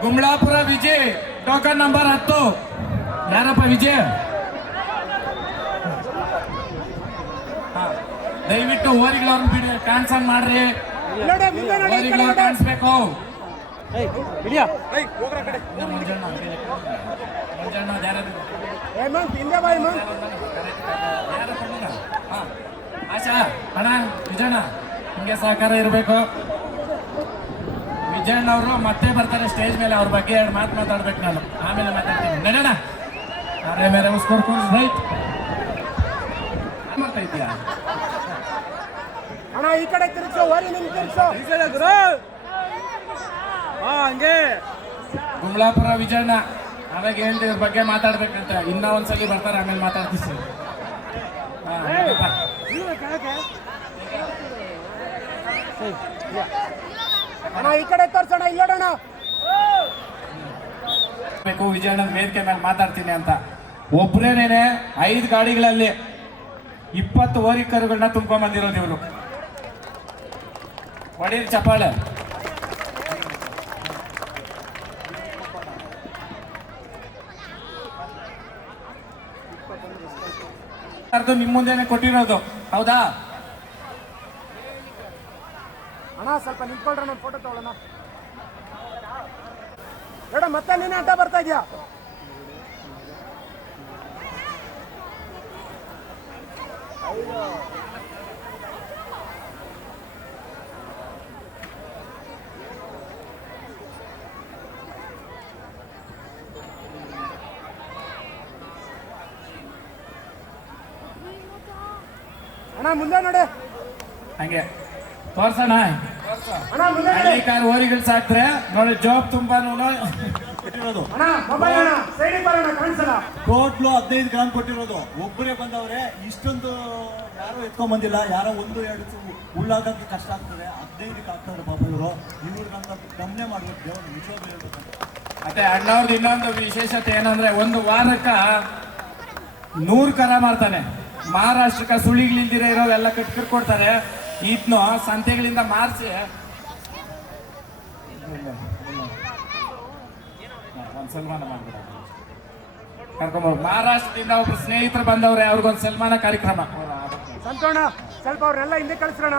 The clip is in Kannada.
ಗುಮ್ಳಾಪುರ ವಿಜಯ್ ಟೋಕನ್ ನಂಬರ್ ಹತ್ತು. ಯಾರಪ್ಪ ವಿಜಯ್ ಹಾ. ದಯವಿಟ್ಟು ಓರಿಗಳವ್ರನ್ನ ಬಿಡಿ ಕ್ಯಾನ್ಸಲ್ ಮಾಡ್ರಿ. ಓರಿಗಳವ್ರು ಕಾಣಿಸ್ಬೇಕು. ಆಶಾ ಅಣ್ಣ ವಿಜಯಣ್ಣ ನಿಮಗೆ ಸಹಕಾರ ಇರಬೇಕು. ವಿಜಯಣ್ಣ ಅವರು ಮತ್ತೆ ಬರ್ತಾರೆ ಸ್ಟೇಜ್ ಮೇಲೆ ಅವ್ರ ಬಗ್ಗೆ ಎರಡು ಮಾತು ಮಾತಾಡ್ಬೇಕು ನಾನು. ಆಮೇಲೆ ಮಾತಾಡ್ತೀನಿ. ನಡೆಯೋಣ ಅರೆ ಮೇಲೆ ಉಸ್ಕೋರ್ ಕೂರ್ಸ್ ರೈಟ್ ಮಾಡ್ತಾ ಇದೀಯಾ ಅಣ್ಣ ಈ ಕಡೆ ತಿರುಗಿಸೋ ಓರಿ ನಿಮ್ ತಿರುಗಿಸೋ. ಹಾ ಹಂಗೆ. ಗುಮ್ಲಾಪುರ ವಿಜಯಣ್ಣ ಅವಾಗ ಹೇಳ್ದೆ ಇದ್ರ ಬಗ್ಗೆ ಮಾತಾಡ್ಬೇಕಂತ. ಇನ್ನ ಒಂದ್ಸಲಿ ಬರ್ತಾರೆ ಆಮೇಲೆ ಮಾತಾಡ್ತೀವಿ ಸರ್. ಹಾ, ಹೇಳಪ್ಪ. ಅಣ್ಣ, ಈ ಕಡೆ ತೋರ್ಸೋಣ, ಇಲ್ಲೋಡೋಣ. ಬೇಕು ವಿಜಯಣ್ಣ ವೇದಿಕೆ ಮೇಲೆ ಮಾತಾಡ್ತೀನಿ ಅಂತ. ಒಬ್ರೇನೇನೆ ಐದು ಗಾಡಿಗಳಲ್ಲಿ ಇಪ್ಪತ್ತು ಓರಿ ಕರುಗಳನ್ನ ತುಂಬ್ಕೊಂಡ್ ಬಂದಿರೋದು ಇವರು. ಹೊಡೀರಿ ಚಪಾಳೆ ನಿಮ್ಮ ನಿಮ್ ಮುಂದೆನೆ ಕೊಟ್ಟಿರೋದು. ಹೌದಾ? ಅಣ್ಣ, ಸ್ವಲ್ಪ ನಿಂತ್ಕೊಳ್ರ ಫೋಟೋ ತಗೊಳ್ಳೋಣ. ಬೇಡ, ಮತ್ತೆ ನೀನೇ ಅಡ್ಡ ಬರ್ತಾ ಇದೆಯಾ ಅಣ್ಣ, ಮುಂದೆ ನೋಡಿ. ಹಂಗೆ. ತೋರ್ಸೋಣ ಕಾರ್ ಓರಿಗಳು ಸಾಕ್ರೆ ನೋಡಿ ಜಾಬ್ ತುಂಬಾನು ಕೊಟ್ಟಿರೋದು. ಟೋಟ್ಲು ಹದಿನೈದು ಗ್ರಾಮ್ ಕೊಟ್ಟಿರೋದು. ಒಬ್ಬರೇ ಬಂದವ್ರೆ ಇಷ್ಟೊಂದು ಯಾರೋ ಎತ್ಕೊಂಡ್ ಬಂದಿಲ್ಲ ಯಾರೋ ಒಂದು ಎರಡು ಉಳ್ಳಾಗಕ್ಕೆ ಕಷ್ಟ ಆಗ್ತದೆ. ಹದಿನೈದಕ್ಕೆ ಆಗ್ತಾರೆ ಪಾಪ ಇವರು ಇವ್ರಿಗಂತ ಗಮನ ಮಾಡ್ಬೇಕು. ದೇವ್ರ ಹೇಳ್ಬೇಕಂತ ಮತ್ತೆ ಅಣ್ಣವ್ರದ್ದು ಇನ್ನೊಂದು ವಿಶೇಷತೆ ಏನಂದ್ರೆ ಒಂದು ವಾರಕ್ಕ ನೂರು ಕರ ಮಾಡ್ತಾನೆ ಮಹಾರಾಷ್ಟ್ರಕ್ಕ ಸುಳಿಗಳಿಲ್ದಿರ ಇರೋವೆಲ್ಲ ಕಟ್ಕರ್ ಕೊಡ್ತಾರೆ. ಇದನ್ನು ಸಂತೆಗಳಿಂದ ಮಾರಿಸಿ ಒಂದು ಸನ್ಮಾನ ಮಾಡ್ಬಿಡ ಕರ್ಕೊಂಡ್ಬೋದು ಮಹಾರಾಷ್ಟ್ರದಿಂದ ಒಬ್ರು ಸ್ನೇಹಿತರು ಬಂದವ್ರೆ, ಅವ್ರಿಗೊಂದು ಸನ್ಮಾನ ಕಾರ್ಯಕ್ರಮ. ಸಂತೋಣ, ಸ್ವಲ್ಪ ಅವ್ರನ್ನೆಲ್ಲ ಹಿಂದೆ ಕಳಿಸ್ರೋಣ.